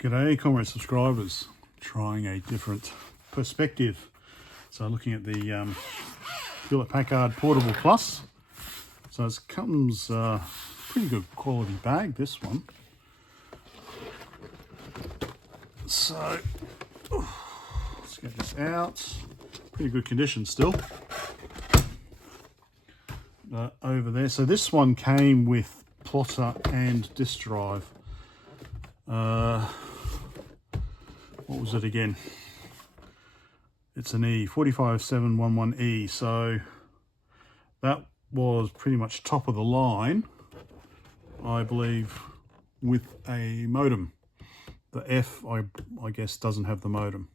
G'day comrade subscribers, trying a different perspective. So looking at the Hewlett Packard Portable Plus. So it comes pretty good quality bag, this one. So let's get this out. Pretty good condition still. Over there. So this one came with plotter and disk drive. What was it again? It's an E45711E, so that was pretty much top of the line, I believe, with a modem. The F, I guess, doesn't have the modem.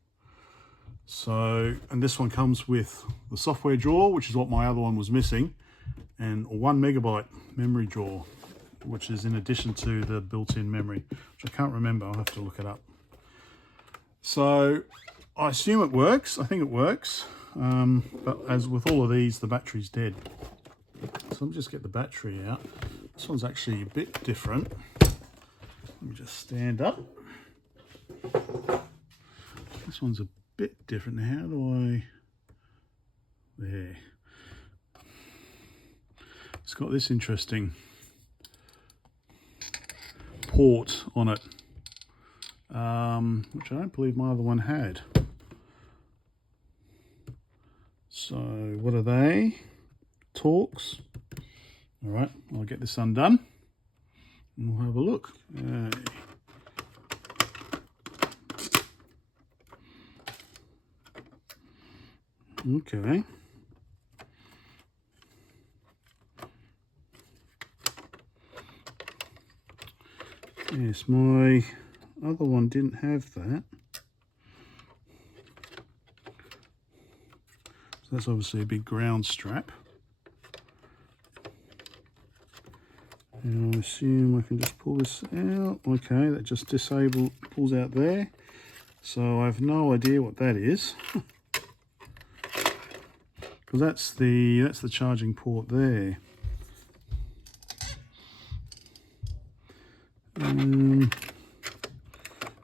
So, and this one comes with the software drawer, which is what my other one was missing, and 1 megabyte memory drawer, which is in addition to the built-in memory, which I can't remember. I'll have to look it up. So I assume it works. I think it works. But as with all of these, the battery's dead. So let me just get the battery out. This one's actually a bit different. Let me just stand up. This one's a bit different. How do I... There. It's got this interesting port on it, which I don't believe my other one had. So what are they? Torques. All right, I'll get this undone and we'll have a look. Okay. Yes, my other one didn't have that. So that's obviously a big ground strap. And I assume I can just pull this out. Okay, that just pulls out there. So I have no idea what that is. Because that's the charging port there.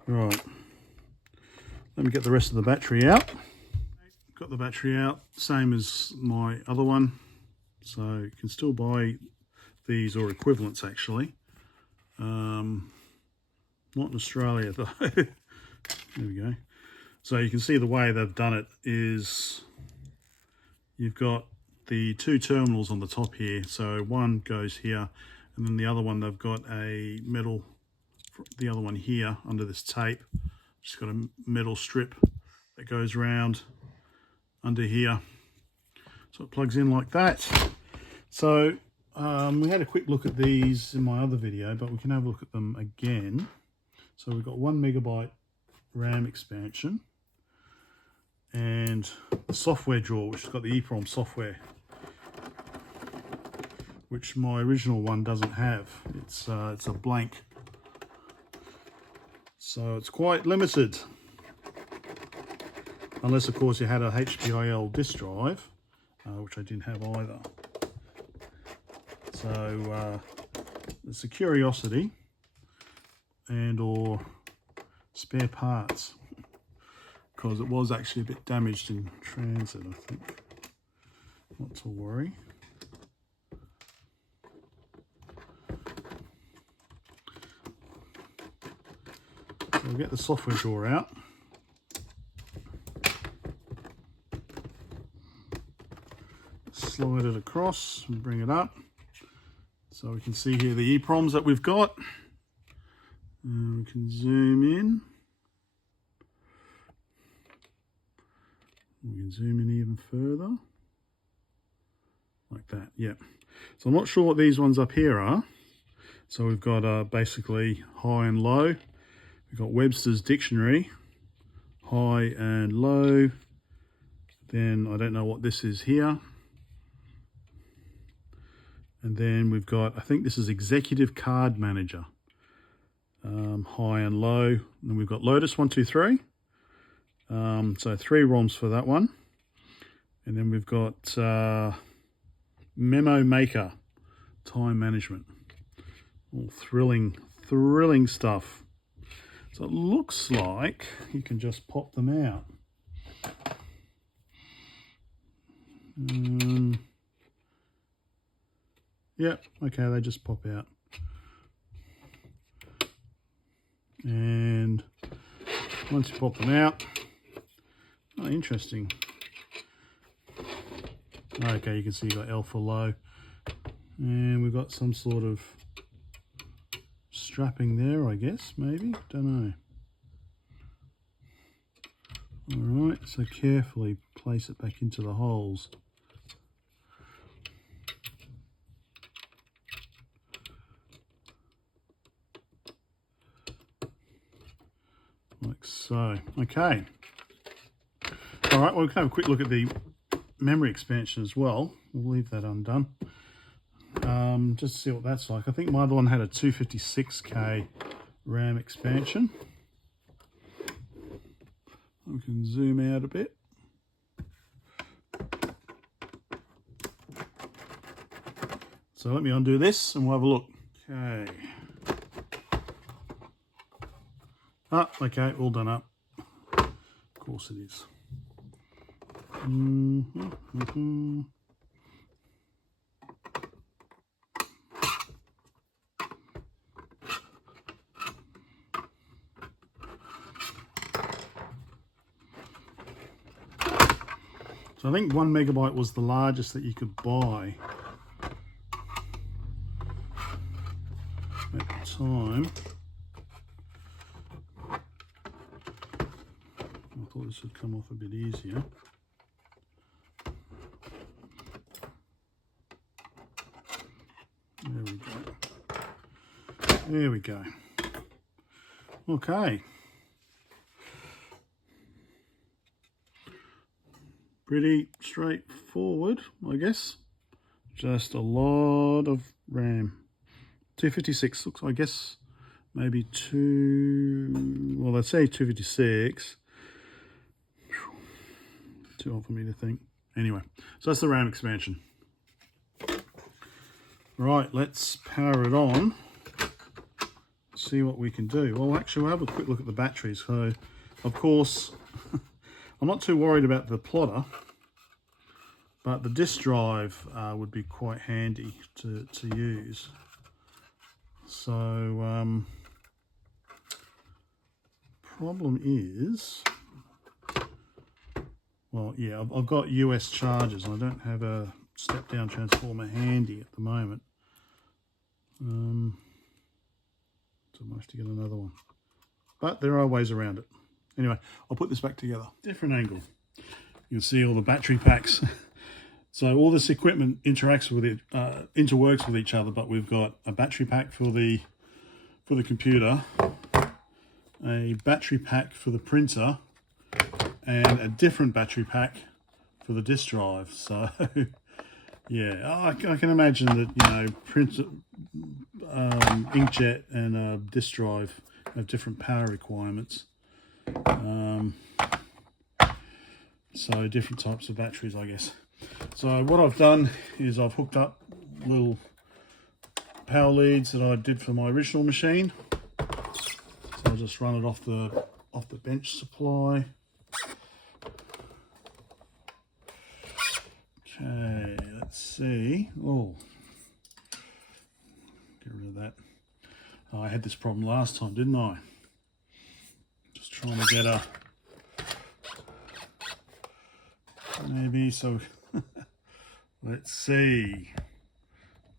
Right, let me get the rest of the battery out. Got the battery out, same as my other one, so you can still buy these or equivalents actually. Not in Australia though. There we go. So you can see the way they've done it is you've got the two terminals on the top here, so one goes here and then the other one they've got a metal, the other one here under this tape, just got a metal strip that goes around under here, so it plugs in like that. So we had a quick look at these in my other video, but we can have a look at them again. So we've got 1 megabyte RAM expansion and the software drawer, which has got the EEPROM software, which my original one doesn't have. It's a blank. So it's quite limited. Unless, of course, you had a HPIL disk drive, which I didn't have either. So it's a curiosity and or spare parts, because it was actually a bit damaged in transit, I think. Not to worry. We'll get the software drawer out. Slide it across and bring it up. So we can see here the EEPROMs that we've got. We can zoom in. We can zoom in even further. Like that, yeah. So I'm not sure what these ones up here are. So we've got basically high and low. We've got Webster's Dictionary, high and low. Then I don't know what this is here. And then we've got, I think this is Executive Card Manager, high and low. And then we've got Lotus 123. So 3 ROMs for that one. And then we've got Memo Maker, time management. All thrilling stuff. So it looks like you can just pop them out. Yep, okay, they just pop out. And once you pop them out, oh, interesting. Okay, you can see you've got L for low. And we've got some sort of strapping there, I guess, maybe, don't know. Alright, so carefully place it back into the holes. Like so. Okay. Alright, well, we can have a quick look at the memory expansion as well. We'll leave that undone. Just to see what that's like. I think my other one had a 256K RAM expansion. We can zoom out a bit. So let me undo this and we'll have a look. Okay. Ah, okay, all done up. Of course it is. So I think 1 megabyte was the largest that you could buy at the time. I thought this would come off a bit easier. There we go. There we go. Okay. Pretty straightforward, I guess. Just a lot of RAM. 256 looks, I guess, maybe well, they say 256. Too old for me to think. Anyway, so that's the RAM expansion. Right, let's power it on. See what we can do. Well, actually, we'll have a quick look at the batteries. So, of course, I'm not too worried about the plotter, but the disk drive would be quite handy to use. So, problem is, well, yeah, I've got US chargers and I don't have a step-down transformer handy at the moment. So I might have to get another one. But there are ways around it. Anyway, I'll put this back together. Different angle. You can see all the battery packs. So all this equipment interacts with it, interworks with each other, but we've got a battery pack for the computer, a battery pack for the printer, and a different battery pack for the disk drive. So yeah, I can imagine that, you know, printer, inkjet and a disk drive have different power requirements. So different types of batteries, I guess. So what I've done is I've hooked up little power leads that I did for my original machine. So I'll just run it off the bench supply. Okay, let's see. Oh, get rid of that. Oh, I had this problem last time, didn't I? Just trying to get a maybe so. Let's see.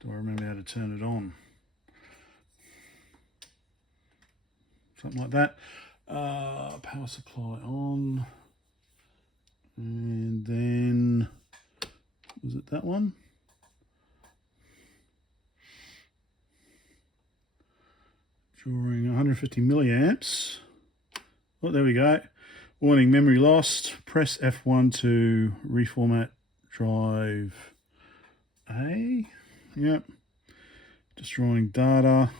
Do I remember how to turn it on? Something like that. Power supply on. And then, was it that one? Drawing 150 milliamps. Oh, there we go. Warning, memory lost. Press F1 to reformat drive A. Yep. Just drawing data.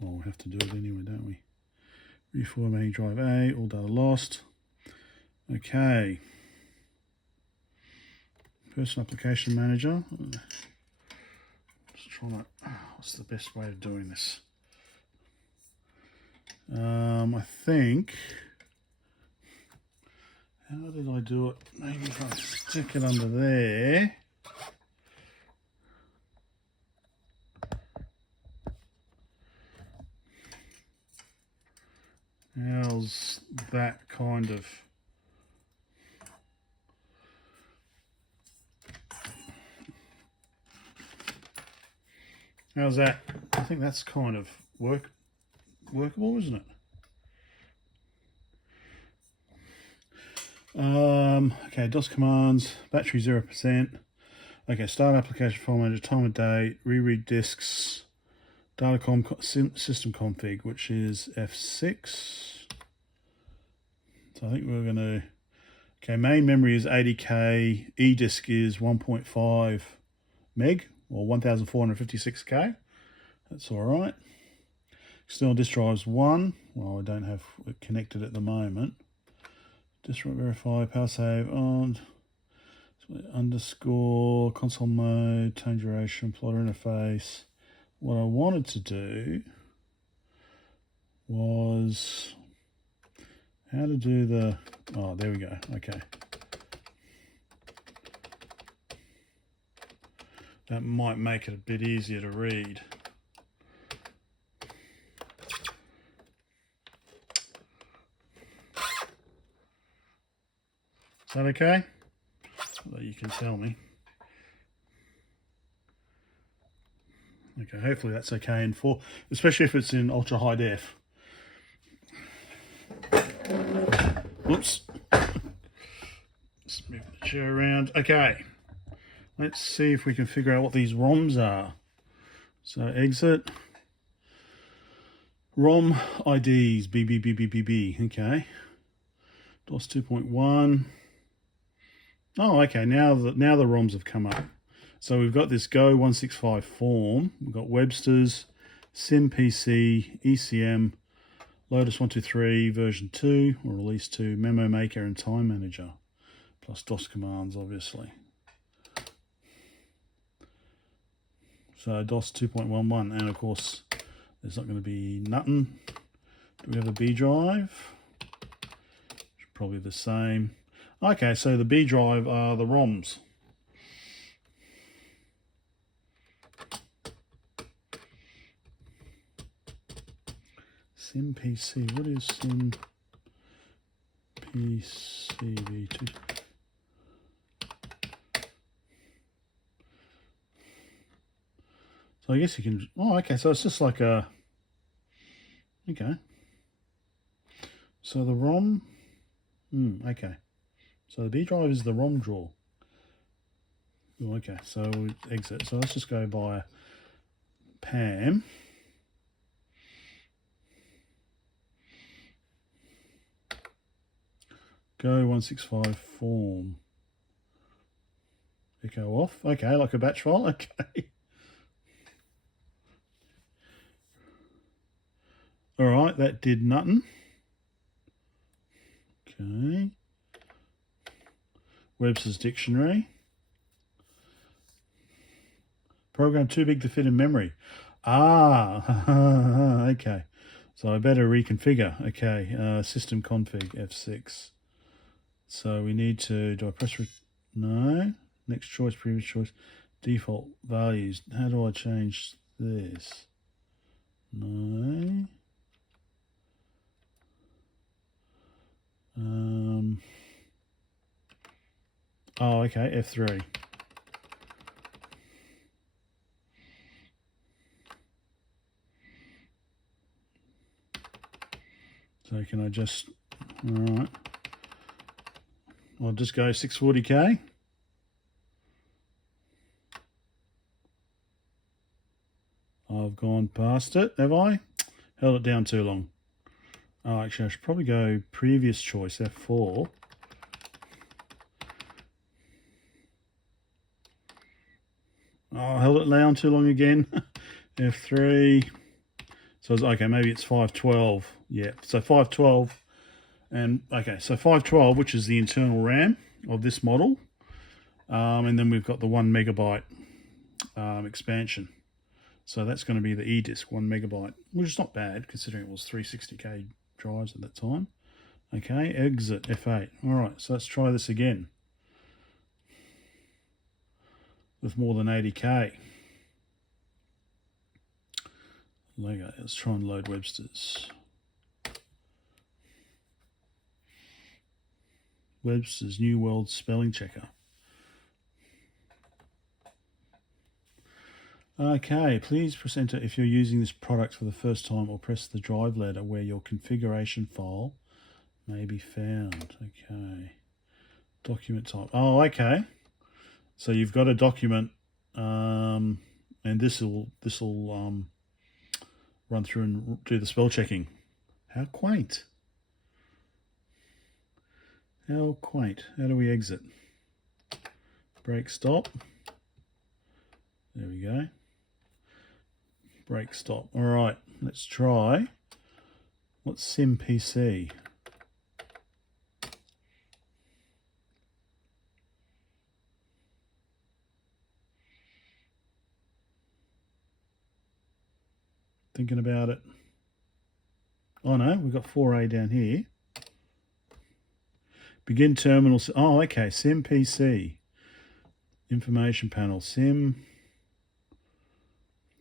Well, we have to do it anyway, don't we? Reformatting drive A, all data lost. Okay. Personal application manager. Just trying to, what's the best way of doing this? I think, how did I do it? Maybe if I stick it under there. How's that kind of? How's that? I think that's kind of workable, isn't it? Okay, DOS commands, battery 0%. Okay, start application file manager, time of date, reread disks, datacom system config, which is F6. So I think we're going to, okay, main memory is 80K, eDisk is 1.5 meg or 1456K. That's all right. External disk drive is 1. Well, I don't have it connected at the moment. Disk drive verify, power save on, underscore, console mode, time duration, plotter interface. What I wanted to do was how to do the, oh, there we go, okay. That might make it a bit easier to read. Is that okay? So that you can tell me. Okay, hopefully that's okay in full, especially if it's in ultra high def. Whoops. Let's move the chair around. Okay, let's see if we can figure out what these ROMs are. So exit. ROM IDs, BBBBBB, okay. DOS 2.1. Oh, okay, now the ROMs have come up. So we've got this Go 165 form, we've got Webster's, SimPC, ECM, Lotus 123 version 2 or release 2, Memo Maker and Time Manager, plus DOS commands obviously. So DOS 2.11, and of course there's not going to be nothing. Do we have a B drive? Probably the same. Okay, so the B drive are the ROMs. SimPC, what is SimPC? So I guess you can, oh, okay, so it's just like a, okay. So the ROM, okay. So the B drive is the ROM drawer. Oh, okay, so we exit. So let's just go by PAM. Go 165 form. Echo off. Okay, like a batch file. Okay. All right, that did nothing. Okay. Webster's Dictionary. Program too big to fit in memory. Ah, okay. So I better reconfigure. Okay, system config F6. So we need to, do I press, no. Next choice, previous choice, default values. How do I change this? No. Oh, okay, F3. So can I just, all right. I'll just go 640K. I've gone past it, have I? Held it down too long. Oh, actually, I should probably go previous choice, F4. Oh, I held it down too long again. F3. So it's, okay, maybe it's 512. Yeah, so 512. And okay, so 512, which is the internal RAM of this model. And then we've got the 1 megabyte expansion. So that's going to be the E-disk, 1 megabyte, which is not bad considering it was 360k drives at that time. Okay, exit F8. All right, so let's try this again with more than 80k. Lego. Let's try and load Webster's. Webster's New World Spelling Checker. Okay, please press enter if you're using this product for the first time, or press the drive letter where your configuration file may be found. Okay. Document type. Oh, okay. So you've got a document, and this will run through and do the spell checking. How quaint. How quaint. How do we exit? Break stop. There we go. Break stop. All right, let's try. What's Sim PC? Thinking about it. Oh no, we've got 4A down here. Begin terminal. Oh, okay. Sim PC. Information panel.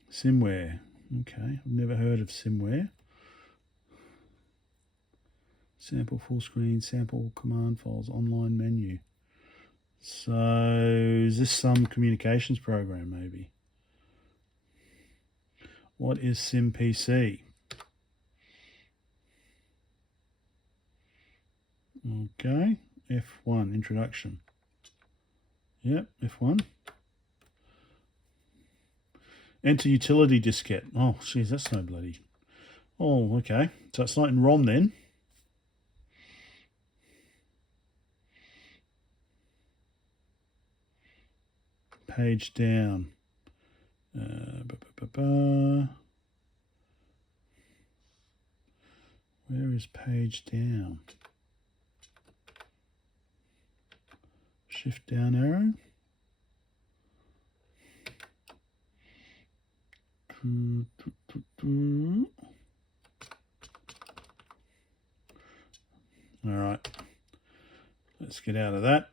Simware. Okay, I've never heard of Simware. Sample full screen. Sample command files. Online menu. So is this some communications program maybe? What is Sim PC? Okay, F1, introduction. Yep, F1. Enter utility diskette. Oh, geez, that's no bloody... Oh, okay. So it's not in ROM then. Page down. Where is page down? Shift down arrow. All right, let's get out of that.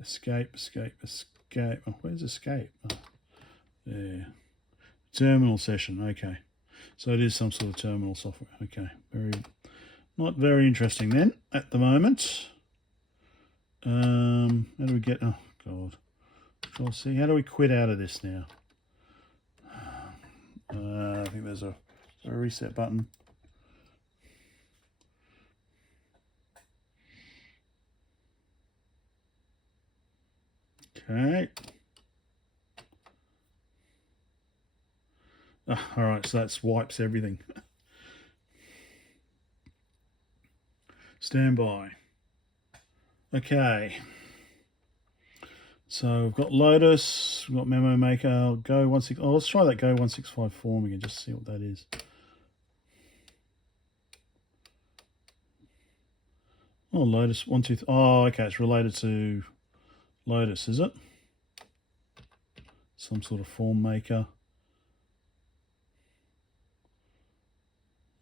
Escape, escape, escape. Oh, where's escape? Oh, there. Terminal session. Okay, so it is some sort of terminal software. Okay, not very interesting then at the moment. How do we get? Oh God, Control C. How do we quit out of this now? I think there's a reset button. Okay. Oh, all right, so that wipes everything. Standby. Okay. So we've got Lotus, we've got Memo Maker, Go 16. Oh, let's try that Go 165 form again, just to see what that is. Oh, Lotus 123. Oh, okay, it's related to Lotus, is it? Some sort of form maker.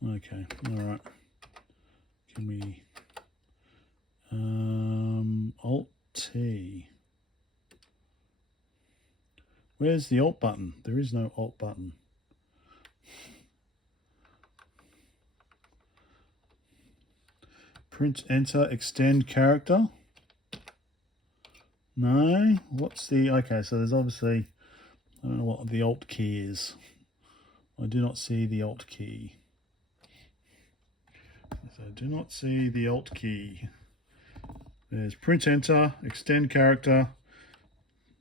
Okay, all right. Can we Alt T? Where's the Alt button? There is no Alt button. Print, enter, extend character. No. What's the... Okay, so there's obviously... I don't know what the Alt key is. I do not see the Alt key. So I do not see the Alt key. There's print, enter, extend character,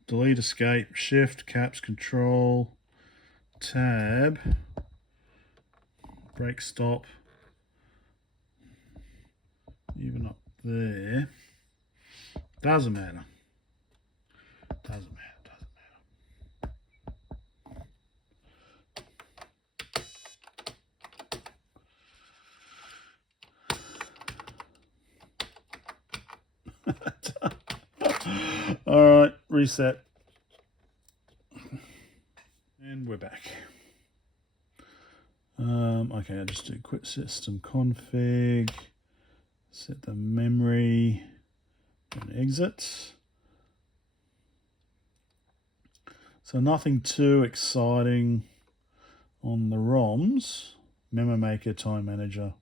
delete, escape, shift, caps, control, tab, break, stop, even up there. Doesn't matter. Doesn't matter. reset, and we're back. Okay, I'll just do quick system config, set the memory, and exit. So nothing too exciting on the ROMs. Memo maker, time manager.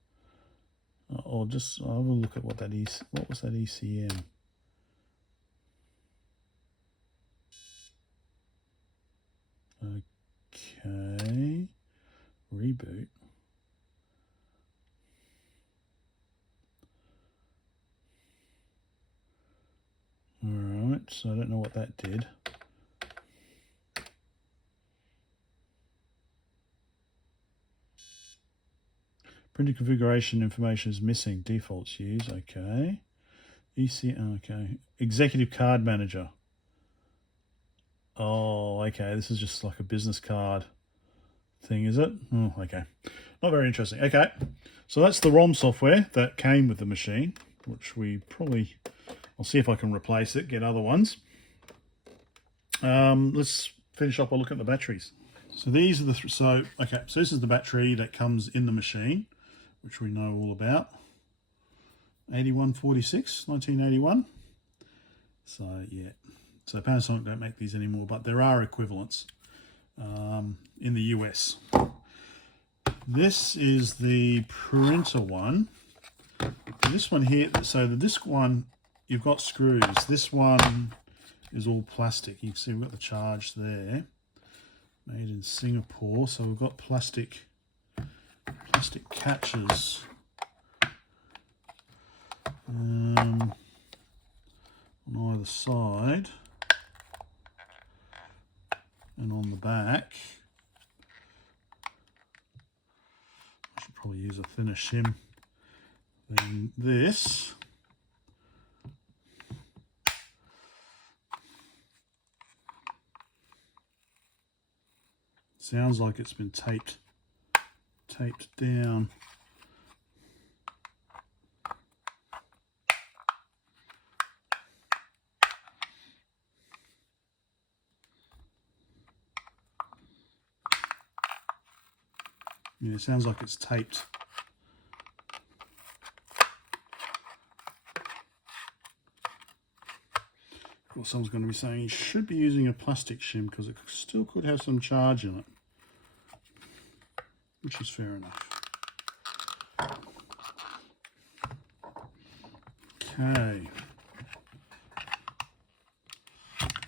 Or just I'll have a look at what that is. What was that ECM? Okay. Reboot. Alright, so I don't know what that did. Printer configuration information is missing. Defaults used. Okay. Okay. Executive card manager. Oh, okay. This is just like a business card thing, is it? Oh, okay. Not very interesting. Okay. So that's the ROM software that came with the machine, which we probably... I'll see if I can replace it, get other ones. Let's finish up by looking at the batteries. So these are the... So this is the battery that comes in the machine, which we know all about. 8146, 1981. So, yeah. So Panasonic don't make these anymore, but there are equivalents in the US. This is the printer one. This one here, so the disc one, you've got screws. This one is all plastic. You can see we've got the charge there. Made in Singapore. So we've got plastic catches on either side and on the back. I should probably use a thinner shim than this. Sounds like it's been taped down. Yeah, it sounds like it's taped. Of course, someone's going to be saying you should be using a plastic shim because it still could have some charge in it, which is fair enough. Okay.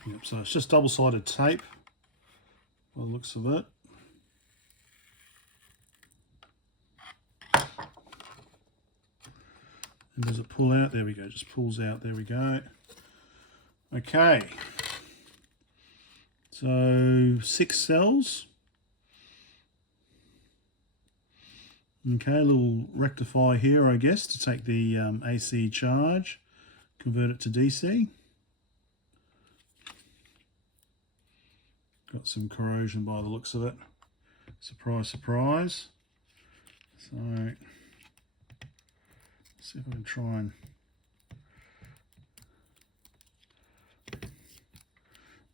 Yep, so it's just double-sided tape by the looks of it. And does it pull out? There we go, just pulls out, there we go. Okay. So 6 cells. Okay, a little rectifier here, I guess, to take the AC charge, convert it to DC. Got some corrosion by the looks of it. Surprise, surprise. So, let's see if I can try and...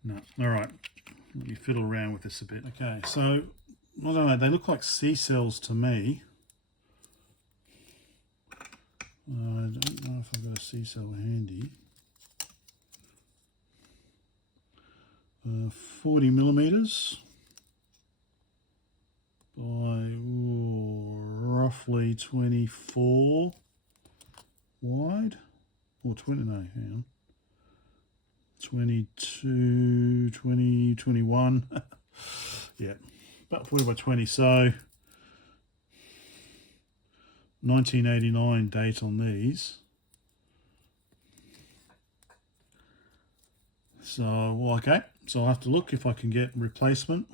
No, all right. Let me fiddle around with this a bit. Okay, so, I don't know, they look like C cells to me. I don't know if I've got a C cell handy. 40 millimeters by roughly 24 wide, or 20, no, hang on, 22, 20, 21, yeah, about 40 by 20, so 1989 date on these. So, well, okay, so I'll have to look if I can get replacement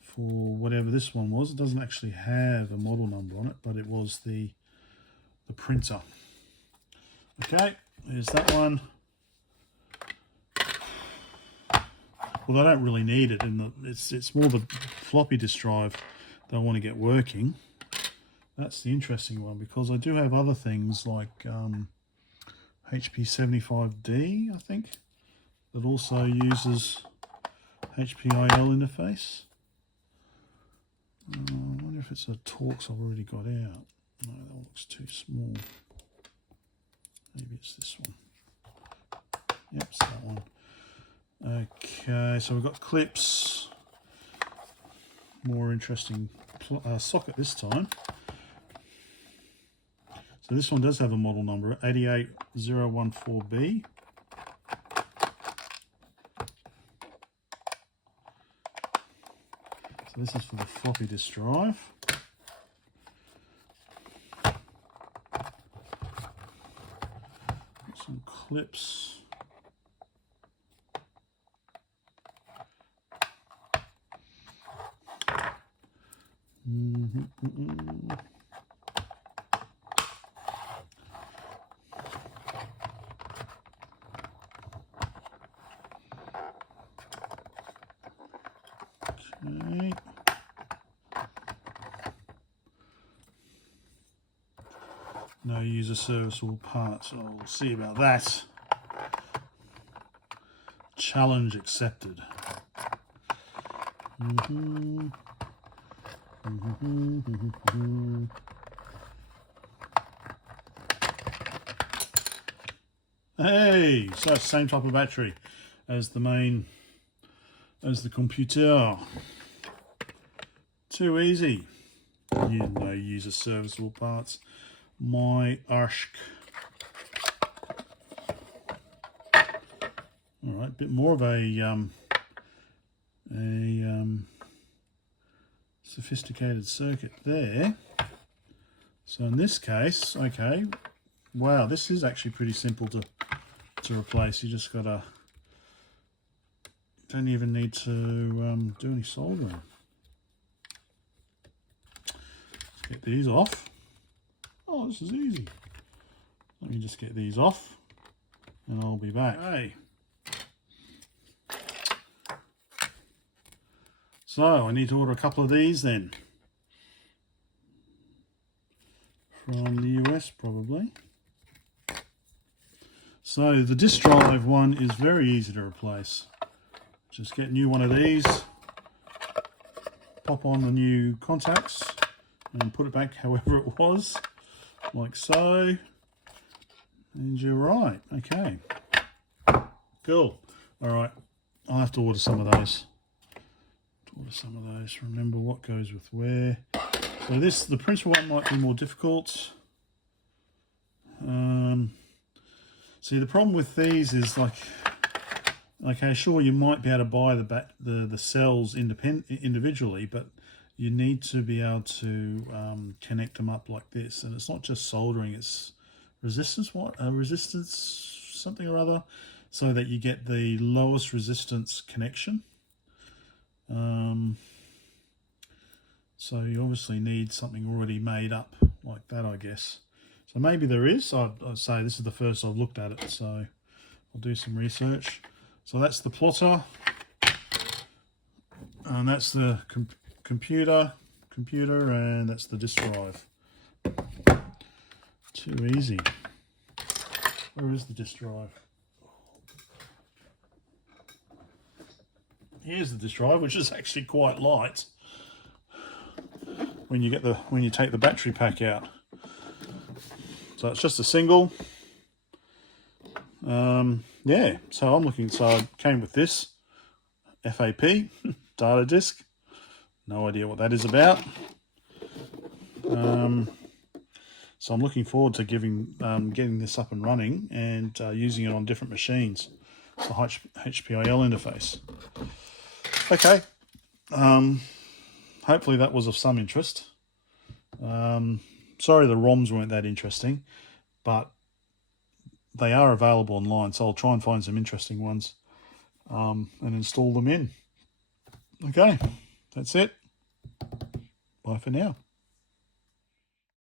for whatever this one was. It doesn't actually have a model number on it, but it was the printer. Okay, there's that one. Well, I don't really need it, it's more the floppy disk drive that I want to get working. That's the interesting one, because I do have other things like HP 75D, I think, that also uses HPIL interface. I wonder if it's a Torx I've already got out. No, that looks too small. Maybe it's this one. Yep, it's that one. Okay, so we've got clips. More interesting socket this time. So this one does have a model number, 88014B. So this is for the floppy disk drive. Got some clips. Okay. No user serviceable parts. Oh, we'll see about that. Challenge accepted. Hey, so it's the same type of battery as the computer. Too easy. No user serviceable parts. My arshk. All right, a bit more of a sophisticated circuit there. So in this case, okay, wow, this is actually pretty simple to replace. You just gotta, don't even need to do any soldering. Let's get these off. Oh, this is easy. Let me just get these off and I'll be back. Okay. So I need to order a couple of these then. From the US probably. So the disk drive one is very easy to replace. Just get a new one of these, pop on the new contacts and put it back however it was, like so, and you're right. Okay, cool. All right, I'll have to order some of those. Remember what goes with where. So the principal one might be more difficult. See, the problem with these is, like, okay, sure, you might be able to buy the cells individually, but you need to be able to connect them up like this. And it's not just soldering; it's resistance something or other, so that you get the lowest resistance connection. So you obviously need something already made up like that, I guess. So maybe there is. I'd say this is the first I've looked at it, so I'll do some research. So that's the plotter, and that's the computer, and that's the disk drive. Too easy. Where is the disk drive? Here's the disk drive, which is actually quite light when you take the battery pack out. So it's just a single. Yeah, so it came with this FAP data disk. No idea what that is about. So I'm looking forward to getting this up and running and using it on different machines for HPIL interface. Okay, hopefully that was of some interest. Sorry the ROMs weren't that interesting, but they are available online, so I'll try and find some interesting ones and install them in. Okay, that's it. Bye for now.